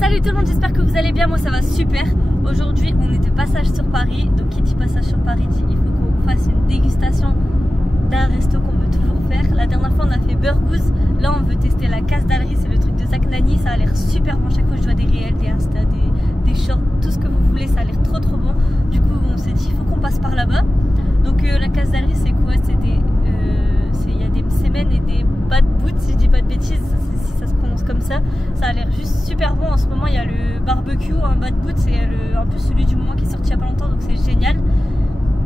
Salut tout le monde, j'espère que vous allez bien, moi ça va super. Aujourd'hui on est de passage sur Paris, donc qui dit passage sur Paris dit il faut qu'on fasse une dégustation d'un resto qu'on veut toujours faire. La dernière fois on a fait Burgouze, là on veut tester la Casse d'Allery, c'est le truc de Zach Nani, ça a l'air super bon. Chaque fois je vois des réels, des Insta, des shorts, tout ce que vous voulez, ça a l'air trop bon. Du coup on s'est dit il faut qu'on passe par là-bas. Donc la Casse d'Allery c'est quoi? C'est des... il y a des semaines et des bad boots si je dis pas de bêtises, si ça se prononce comme ça. Ça a l'air juste super bon. En ce moment il y a le barbecue, un bad boot, c'est un peu celui du moment qui est sorti il y a pas longtemps, donc c'est génial.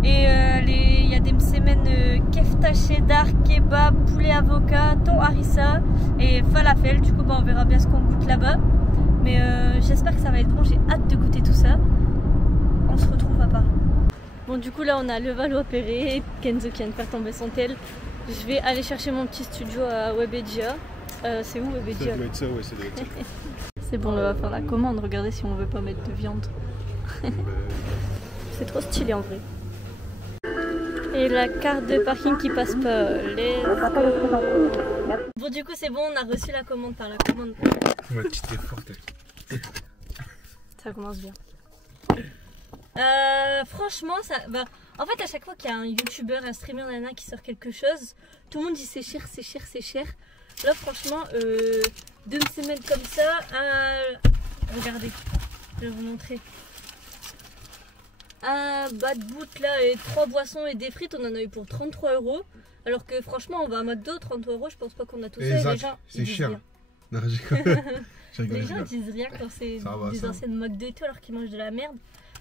Et il y a des semaines kefta cheddar, kebab, poulet avocat, thon harissa et falafel. Du coup on verra bien ce qu'on goûte là-bas. Mais j'espère que ça va être bon, j'ai hâte de goûter tout ça. On se retrouve à Paris. Bon du coup là on a Levallois-Perret, Kenzo qui vient de faire tomber son tel. Je vais aller chercher mon petit studio à Webedia. C'est où Webedia? Ça doit être ça, ouais, ça doit être ça. C'est bon, on va faire la commande, regardez si on veut pas mettre de viande. C'est trop stylé en vrai. Et la carte de parking qui passe pas. Let's go. Bon du coup c'est bon, on a reçu la commande par la commande. Ma petite est forte. Ça commence bien. Franchement, ça va. En fait, à chaque fois qu'il y a un youtubeur, un streamer, qui sort quelque chose, tout le monde dit c'est cher, c'est cher, c'est cher. Là, franchement, 2 semaines comme ça, regardez, je vais vous montrer. Un bad boot là et 3 boissons et des frites, on en a eu pour 33 €. Alors que franchement, on va à McDo, 33 €, je pense pas qu'on a tout ça. Et les gens, c'est cher. Rien. Non, je rigole. Les gens disent rien quand c'est des anciennes McDo et tout, alors qu'ils mangent de la merde.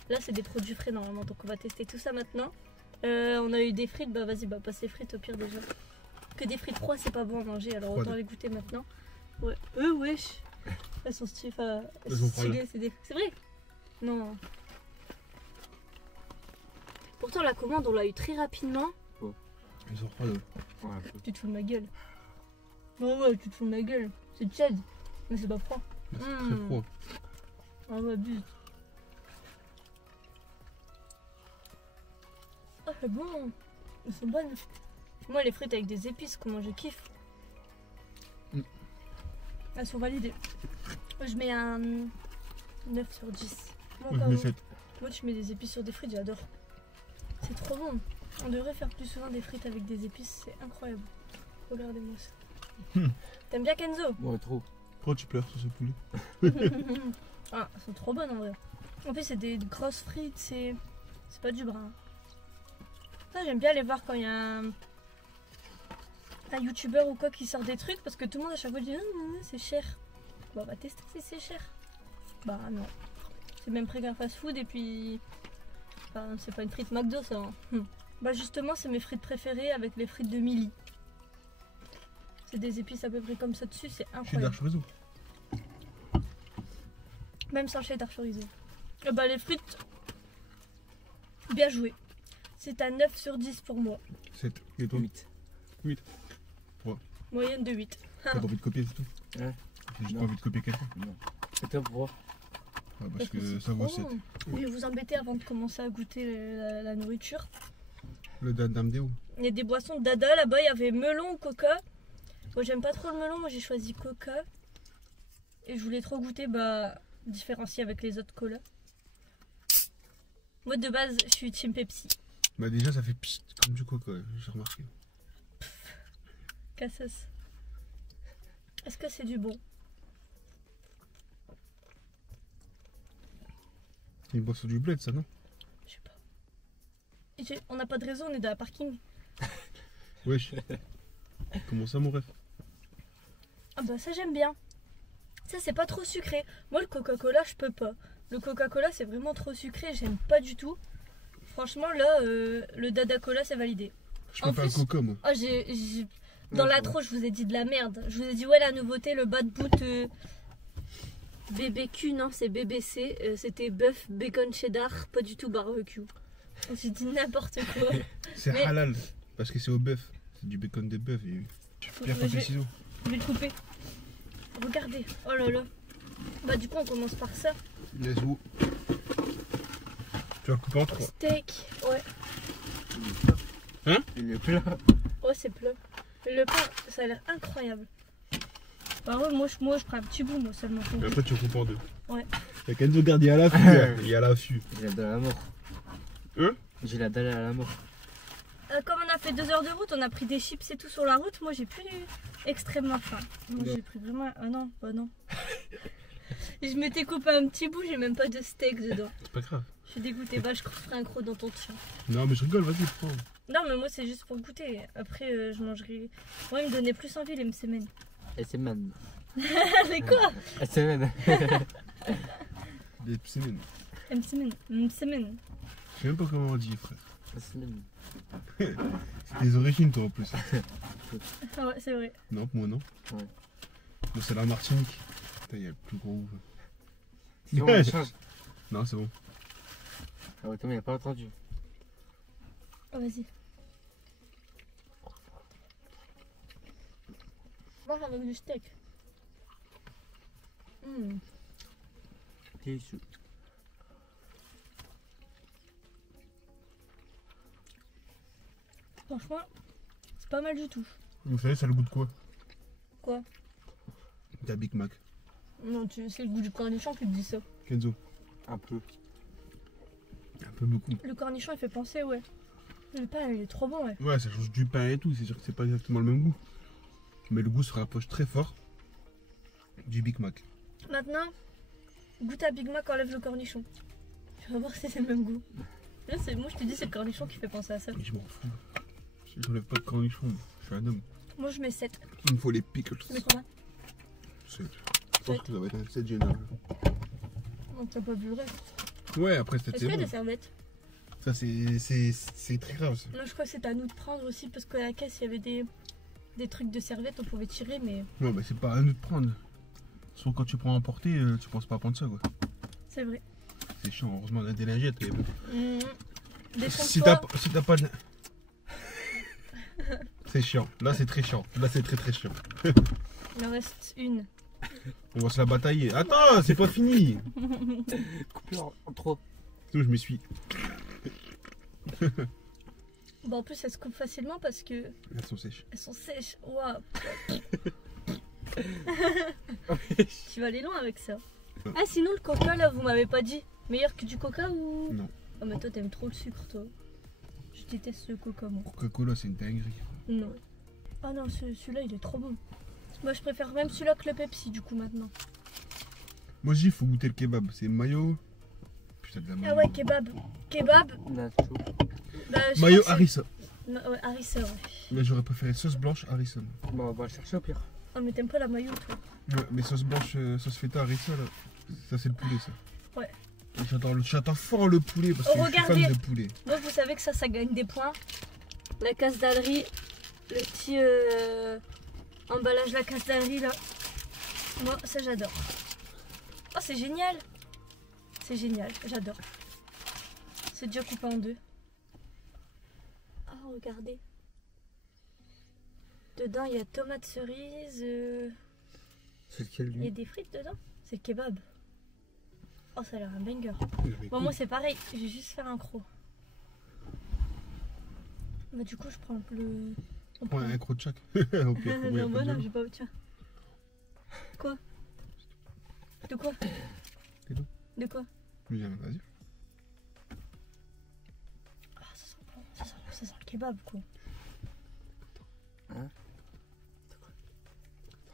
Là c'est des produits frais normalement, donc on va tester tout ça maintenant. On a eu des frites, bah vas-y, bah passe les frites au pire déjà. Que des frites froides c'est pas bon à manger, alors autant les goûter maintenant. Ouais, wesh. Elles sont stylées, c'est vrai? Non. Pourtant la commande on l'a eu très rapidement. Oh. Ils sont froides. Ouais, tu te fous de ma gueule. Non ouais, tu te fous de ma gueule. C'est tiède, mais c'est pas froid. C'est très froid. Ah ouais, abuse. Ah c'est bon, elles sont bonnes. Moi les frites avec des épices, comment je kiffe. Elles sont validées. Je mets un 9 sur 10. Moi tu mets des épices sur des frites, j'adore. C'est trop bon. On devrait faire plus souvent des frites avec des épices, c'est incroyable. Regardez-moi ça. T'aimes bien Kenzo? Ouais, trop. Pourquoi tu pleures sur ce poulet? Ah, elles sont trop bonnes en vrai. En plus c'est des grosses frites, c'est pas du bras. J'aime bien aller voir quand il y a un youtubeur ou quoi qui sort des trucs, parce que tout le monde à chaque fois dit c'est cher. Bah on va tester si c'est cher. Bah non. C'est même prix qu'un fast food et puis enfin, c'est pas une frite McDo ça. Hein. Bah justement c'est mes frites préférées avec les frites de Milly. C'est des épices à peu près comme ça dessus, c'est incroyable. Cheddar chorizo. Même sans cheddar chorizo. Et bah les frites, bien joué. C'est un 9 sur 10 pour moi. 7. Et toi? 8. 8. Ouais. Moyenne de 8. T'as pas envie de copier, c'est tout? Ouais. J'ai juste pas envie de copier quelqu'un. Non. Et toi pourquoi? Ouais, parce que ça vaut 7. Je vais vous embêter avant de commencer à goûter la nourriture. Le Damdeo. Il y a des boissons de dada là-bas, il y avait melon, coca. Moi j'aime pas trop le melon, moi j'ai choisi coca. Et je voulais trop goûter, bah, différencier avec les autres colas. Moi de base, je suis team Pepsi. Bah déjà ça fait psst comme du coca, j'ai remarqué. Cassos. Est-ce que c'est du bon? C'est une boisson du bled ça, non? Je sais pas. On n'a pas de réseau, on est dans la parking. Wesh. Comment ça mon ref? Ah bah ça j'aime bien. Ça c'est pas trop sucré. Moi le Coca-Cola je peux pas. Le Coca-Cola c'est vraiment trop sucré, j'aime pas du tout. Franchement là le Dada Cola c'est validé. Je préfère le coca moi. Oh, dans l'intro je vous ai dit de la merde. Je vous ai dit ouais la nouveauté, le bad boot BBQ, non c'est BBC. C'était bœuf, bacon cheddar, pas du tout barbecue. J'ai dit n'importe quoi. C'est halal, parce que c'est au bœuf. C'est du bacon de bœuf. Pierre, papier, ciseaux. Je vais le couper. Regardez, oh là là. Bah du coup on commence par ça. Let's go. Tu vas le couper en 3. Steak, ouais. Hein? Il est plat. Ouais c'est plat. Le pain, ça a l'air incroyable. Bah ouais, moi je prends un petit bout, moi seulement. Et après, tu coupes en deux. Ouais. Et Kenzo, regarde, il y a l'affût. Hein. Il y a l'affût. J'ai la dalle à la mort. Hein? J'ai la dalle à la mort. Comme on a fait 2 heures de route, on a pris des chips et tout sur la route. Moi j'ai plus extrêmement faim. Moi j'ai pris vraiment. Ah non, bah non. Je m'étais coupé un petit bout, j'ai même pas de steak dedans. C'est pas grave. Je suis dégoûtée. Bah je ferai un croc dans ton tien. Non, mais je rigole, vas-y, prends. Non, mais moi c'est juste pour goûter. Après je mangerai. Moi il me donnait plus envie les msemen. SMN. C'est quoi? SMN. Des semaines. Msemen. Je sais même pas comment on dit, frère. SMN. C'est des origines, toi, en plus. Ah ouais, c'est vrai. Non, moi, non. Ouais. Moi, c'est la Martinique. Putain, il y a le plus gros. C'est bon, on change. Non, c'est bon. Ah ouais, Thomas, il a pas entendu. Oh, vas-y. Voir avec du steak. Délicieux. Franchement, c'est pas mal du tout. Vous savez, ça a le goût de quoi? Quoi? La Big Mac. Non, c'est le goût du cornichon qui te dit ça. Kenzo. Un peu. Un peu beaucoup. Le cornichon il fait penser, ouais. Le pain il est trop bon, ouais. Ouais, ça change du pain et tout. C'est sûr que c'est pas exactement le même goût. Mais le goût se rapproche très fort du Big Mac. Maintenant, goûte à Big Mac, enlève le cornichon. Tu vas voir si c'est le même goût. Là, moi je te dis, c'est le cornichon qui fait penser à ça. Mais je m'en fous. Je n'enlève pas de cornichon. Je suis un homme. Moi je mets 7. Il me faut les pickles. Tu mets combien? Je pense que ça va être un 7 général. Non, t'as pas bu le reste. Ouais, après c'est Est-ce qu'il y a bon. des serviettes? Ça c'est très grave ça. Non, je crois que c'est à nous de prendre aussi parce qu'à la caisse il y avait des trucs de serviettes, on pouvait tirer, mais Ouais, mais c'est pas à nous de prendre. Soit quand tu prends à emporter, tu penses pas à prendre ça quoi. c'est vrai. C'est chiant, heureusement on a des lingettes. Et... Si Défonce-toi. t'as pas de... C'est chiant, là c'est très chiant. Là c'est très chiant. Il en reste une. On va se la batailler. Attends, c'est pas fini. Coupé en 3. Sinon je m'essuie. Bon, en plus elles se coupent facilement parce que Elles sont sèches. elles sont sèches. Waouh. Tu vas aller loin avec ça. Ah, sinon le coca là, vous m'avez pas dit. Meilleur que du coca ou... Non. Ah, mais toi t'aimes trop le sucre, toi. Je déteste le coca, moi. Coca-Cola c'est une dinguerie. Non. Ah non, celui-là il est trop bon. Moi je préfère même celui-là que le Pepsi du coup maintenant. Moi je dis faut goûter le kebab. C'est mayo. Putain de la mayo. Ah ouais, kebab. Kebab. Nacho. Bah, je Mayo pense que- harissa. Ouais, harissa, ouais. Mais j'aurais préféré sauce blanche harissa. Bon, on va le chercher au pire. Oh, mais t'aimes pas la mayo, toi? Ouais, mais sauce blanche, sauce feta harissa là. Ça c'est le poulet ça. Ouais. Et j'attends fort le poulet parce que je suis Regardez. fan de poulet. Moi, vous savez que ça gagne des points. La casse d'alerie, le petit emballage la casse d'alerie là. Moi, ça j'adore. Oh, c'est génial. C'est génial, j'adore. C'est déjà coupé en deux. Oh, regardez. Dedans, il y a tomates cerises. C'est lequel Il y a lui? des frites dedans. C'est le kebab. Oh, ça a l'air un banger. Mais Bon, moi, c'est pareil. Je vais juste faire un croc. Bah, du coup, je prends le. On prends prend- un croc de chaque. Au pire, non, comme il y a bah pas de non, viande. j'ai pas. Tiens. Quoi? De quoi? C'est tout. De quoi? Mais viens, vas-y. Ah, ça sent bon. Ça sent le kebab, quoi. Hein?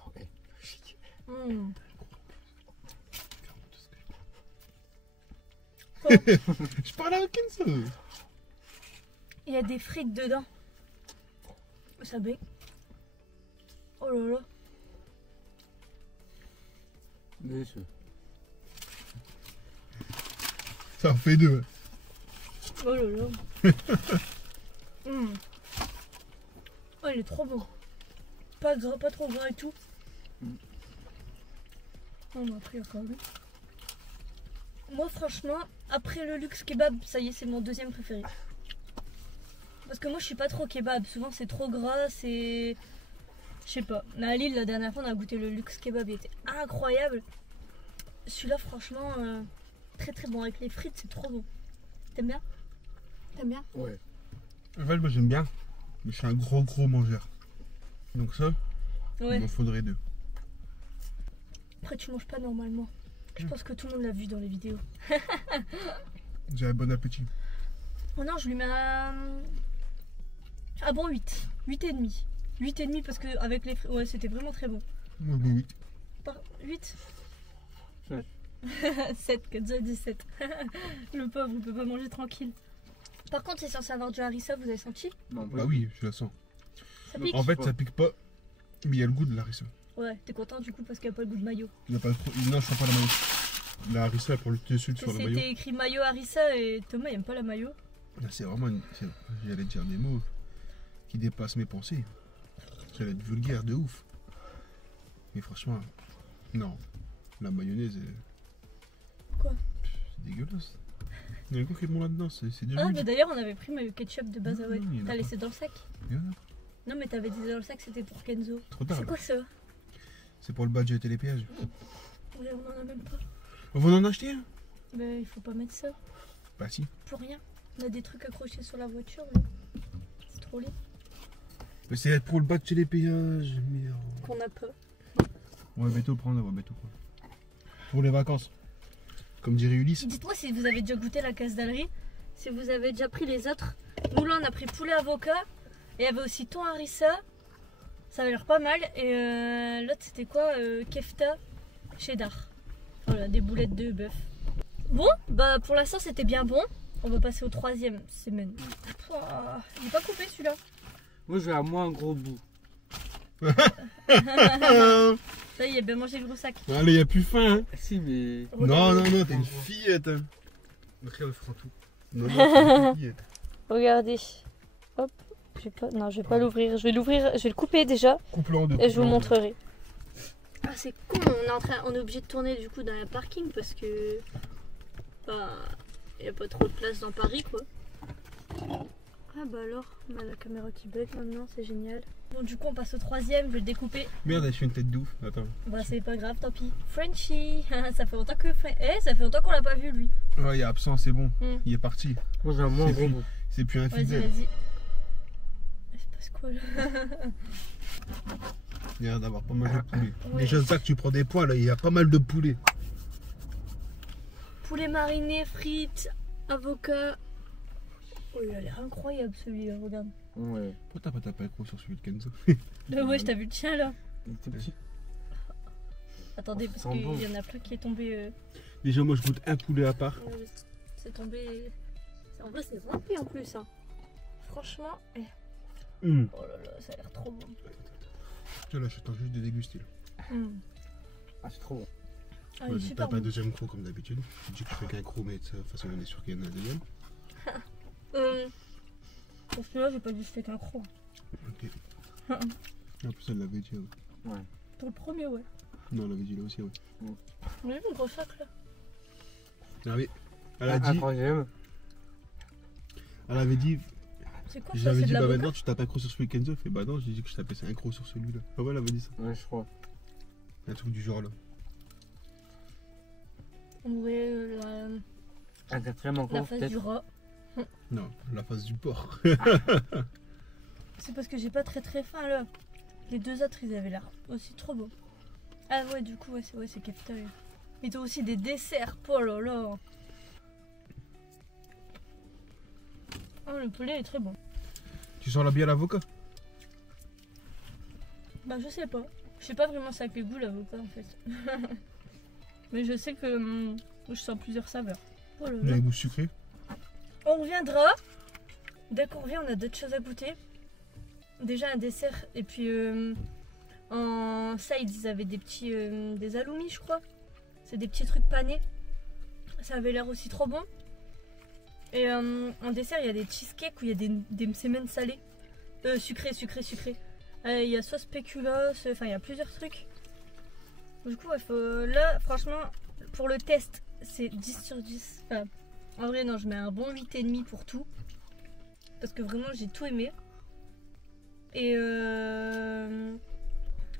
Oh, hey, chic. Mmh. Je parle à Kenzo. Il y a des frites dedans. Ça baigne. Oh là là. Délicieux. Ça en fait deux. Oh là là. Mmh. Oh, il est trop bon. Pas gras, pas trop gras et tout. On a pris encore lui. Moi, franchement, après le luxe kebab, ça y est, c'est mon deuxième préféré. Parce que moi, je suis pas trop kebab. Souvent, c'est trop gras, c'est. Je sais pas. Mais à Lille, la dernière fois, on a goûté le luxe kebab, il était incroyable. Celui-là, franchement, très très bon. Avec les frites, c'est trop bon. T'aimes bien? T'aimes bien? Ouais. En fait, moi j'aime bien. Mais je suis un gros mangeur. Donc ça, il Ouais. m'en faudrait deux. Après, tu manges pas normalement. Je pense que tout le monde l'a vu dans les vidéos. J'ai un bon appétit. Oh non, je lui mets un... Ah bon, 8. 8,5. 8,5 parce que avec les... Ouais, c'était vraiment très bon. Moi, mais oui. 8 7. 7, Kenzo a dit 7. Le pauvre, il peut pas manger tranquille. Par contre, c'est censé avoir du harissa, vous avez senti? Non, Bah oui, je la sens. Ça pique? En fait, ça pique pas, mais il y a le goût de la harissa. Ouais, t'es content du coup parce qu'il n'y a pas le goût de maillot. Il y a pas trop... Non, je sens pas la mayo. La harissa pour le dessus sur le mayo. C'était écrit maillot harissa et Thomas il aime pas la maillot. C'est vraiment j'allais dire des mots qui dépassent mes pensées. J'allais être vulgaire de ouf. Mais franchement, non. La mayonnaise, Quoi? c'est dégueulasse. Il y a encore qui est bon là-dedans, c'est du Ah, rude. mais d'ailleurs, on avait pris maillot ketchup de base. Non, Ah ouais. non, il y en a T'as pas. laissé dans le sac? Il y en a. Non, mais t'avais dit dans le sac, c'était pour Kenzo. Trop tard. C'est là. quoi ça? C'est pour le badge et télépéage. Ouais, on en a même pas. On va en acheter un? Bah, il faut pas mettre ça. Bah si. Pour rien. On a des trucs accrochés sur la voiture. Mais... c'est trop laid. Mais c'est pour le badge télépéage. Merde. Qu'on a pas. On va bientôt prendre, on va bientôt prendre. Pour les vacances. Comme dirait Ulysse. Dites-moi si vous avez déjà goûté la casse-dallerie. Si vous avez déjà pris les autres. Nous là, on a pris poulet avocat. Et il y avait aussi thon harissa. Ça avait l'air pas mal. Et l'autre, c'était quoi? Kefta cheddar. Voilà, des boulettes de bœuf. Bon, bah pour l'instant, c'était bien bon. On va passer au 3e semaine. Pouah, il est pas coupé celui-là. Moi, j'ai à moi un gros bout. Ça y est, bien mangé le gros sac. Allez, y a plus faim, hein. Si, mais. Non, non, non, t'es une fillette. Hein. Après, on fera tout. Non, non, t'es une fillette. Regardez. Hop. Non, je vais pas l'ouvrir. Je vais l'ouvrir. Je vais le couper déjà. Coupe-le en deux. Et je vous coupe-le en deux. montrerai. Ah, c'est con. On est obligé de tourner du coup dans un parking parce que. Bah. Il n'y a pas trop de place dans Paris quoi. Ah bah alors, bah, la caméra qui bug maintenant, c'est génial. Bon, du coup, on passe au 3e. Je vais le découper. Merde, je fais une tête d'ouf. Attends. Bah, c'est pas grave, tant pis. Frenchie. Ça fait longtemps que. Ça fait longtemps qu'on l'a pas vu lui. Ouais, il est absent, c'est bon. Mm. Il est parti. Moi, j'ai à moi un C'est gros fini. bout. C'est plus Vas-y, infidèle. vas-y. Il se passe quoi là? Il y a l'air d'avoir pas mal de poulet. Ouais. Déjà, ça que tu prends des poids là, il y a pas mal de poulet. Poulet mariné, frites, avocat. Oh, il a l'air incroyable celui-là, regarde. Ouais. Pourquoi t'as pas tapé accro sur celui de Kenzo? Ouais, je t'ai vu le tien là. Il était petit. Attendez, Oh, parce c'est qu'il bon. y en a plein qui est tombé. Déjà, moi je goûte un poulet à part. C'est tombé. En vrai, c'est rempli en plus. Hein. Franchement, Hum. oh là là, ça a l'air trop bon. Tiens, là, je t'en juste de déguster. Là. Ah, c'est trop bon. Ah, il est Vas-y, super tape un bon. deuxième croc comme d'habitude. Tu dis que je fais qu'un croc, mais de toute façon, on est sûr qu'il y en a un deuxième. Pour celui-là, j'ai pas dit c'était qu'un croc. Ok. En plus, elle l'avait dit. Ouais. Ouais. Pour le premier, ouais. Non, elle l'avait dit là aussi. Ouais. On a vu le gros sac là. Ah oui. Elle a Un dit. troisième. Elle avait dit. C'est quoi ça? J'avais C'est dit, de bah l'avocat? maintenant tu tapes un croc sur celui de Kenzo. Elle fait, bah non, j'ai dit que je tapais un croc sur celui-là. Ah ouais, elle avait dit ça. Ouais, je crois. Un truc du genre là. On voulait Un quatrième la encore, face du peut-être. rat. Non, la face du porc. C'est parce que j'ai pas très faim là. Les deux autres, ils avaient l'air aussi trop beaux. Ah ouais, du coup, c'est Kefta. Ouais. Mais t'as aussi des desserts. Oh là là. Oh, le poulet est très bon. Tu sens la bière à l'avocat? Bah, je sais pas. Je sais pas vraiment ça a quel goût l'avocat en fait. Mais je sais que je sens plusieurs saveurs. Oh là Il y a là. un goût sucré. On reviendra. Dès qu'on revient, on a d'autres choses à goûter. Déjà un dessert et puis en side ils avaient des petits des halloumi je crois. C'est des petits trucs panés. Ça avait l'air aussi trop bon. Et en dessert il y a des cheesecakes où il y a des semaines salées. Sucrées. Il y a soit spéculoos, enfin il y a plusieurs trucs. Du coup là franchement pour le test c'est 10 sur 10. Enfin, en vrai non je mets un bon 8,5 pour tout. Parce que vraiment j'ai tout aimé. Et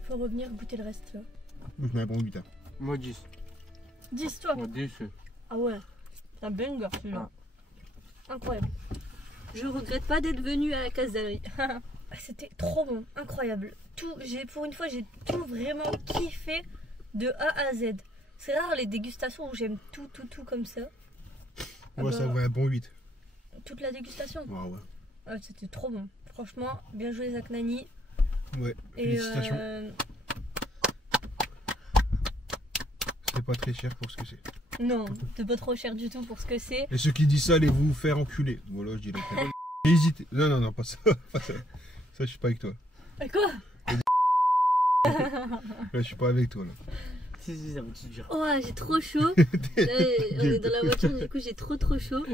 faut revenir goûter le reste là. Je mets un bon 8 hein. Moi 10. 10 toi. Moi 10. Ah ouais, c'est un banger celui-là. Incroyable. Je regrette pas d'être venue à la casse-dallerie. C'était trop bon, incroyable. Pour une fois j'ai tout vraiment kiffé. de A à Z. C'est rare les dégustations où j'aime tout comme ça. Ah Ouais, bah, ça va un bon 8. toute la dégustation. Ouais. Ah, c'était trop bon. Franchement, bien joué Zach Nani. Ouais, Et félicitations. C'est pas très cher pour ce que c'est. non, c'est pas trop cher du tout pour ce que c'est. Et ceux qui disent ça, allez vous faire enculer. Voilà, je dirais. J'ai hésité. Non, pas ça. Pas ça. Ça, je suis pas avec toi. Quoi? Là, je suis pas avec toi, là. Si, ça va te dire. Oh, j'ai trop chaud. Là, on est dans la voiture, du coup j'ai trop chaud.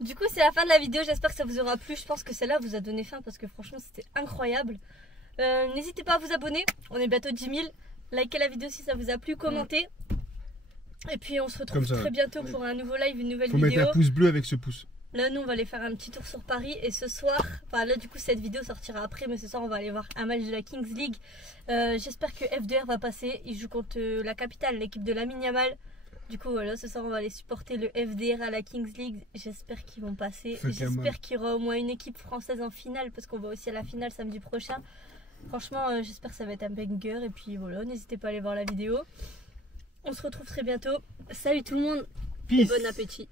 Du coup c'est la fin de la vidéo, j'espère que ça vous aura plu. Je pense que celle-là vous a donné faim parce que franchement c'était incroyable. N'hésitez pas à vous abonner, on est bientôt 10 000. Likez la vidéo si ça vous a plu, commentez. Et puis on se retrouve Comme ça, très bientôt pour un nouveau live, une nouvelle Faut vidéo. mettre un pouce bleu avec ce pouce. Là nous on va aller faire un petit tour sur Paris et ce soir, enfin là du coup cette vidéo sortira après, mais ce soir on va aller voir un match de la Kings League. J'espère que FDR va passer, il joue contre la capitale, l'équipe de Lamine Yamal. Du coup voilà, ce soir on va aller supporter le FDR à la Kings League, j'espère qu'ils vont passer. J'espère qu'il y aura au moins une équipe française en finale parce qu'on va aussi à la finale samedi prochain. Franchement j'espère que ça va être un banger et puis voilà, n'hésitez pas à aller voir la vidéo. On se retrouve très bientôt, salut tout le monde. Peace. Et bon appétit.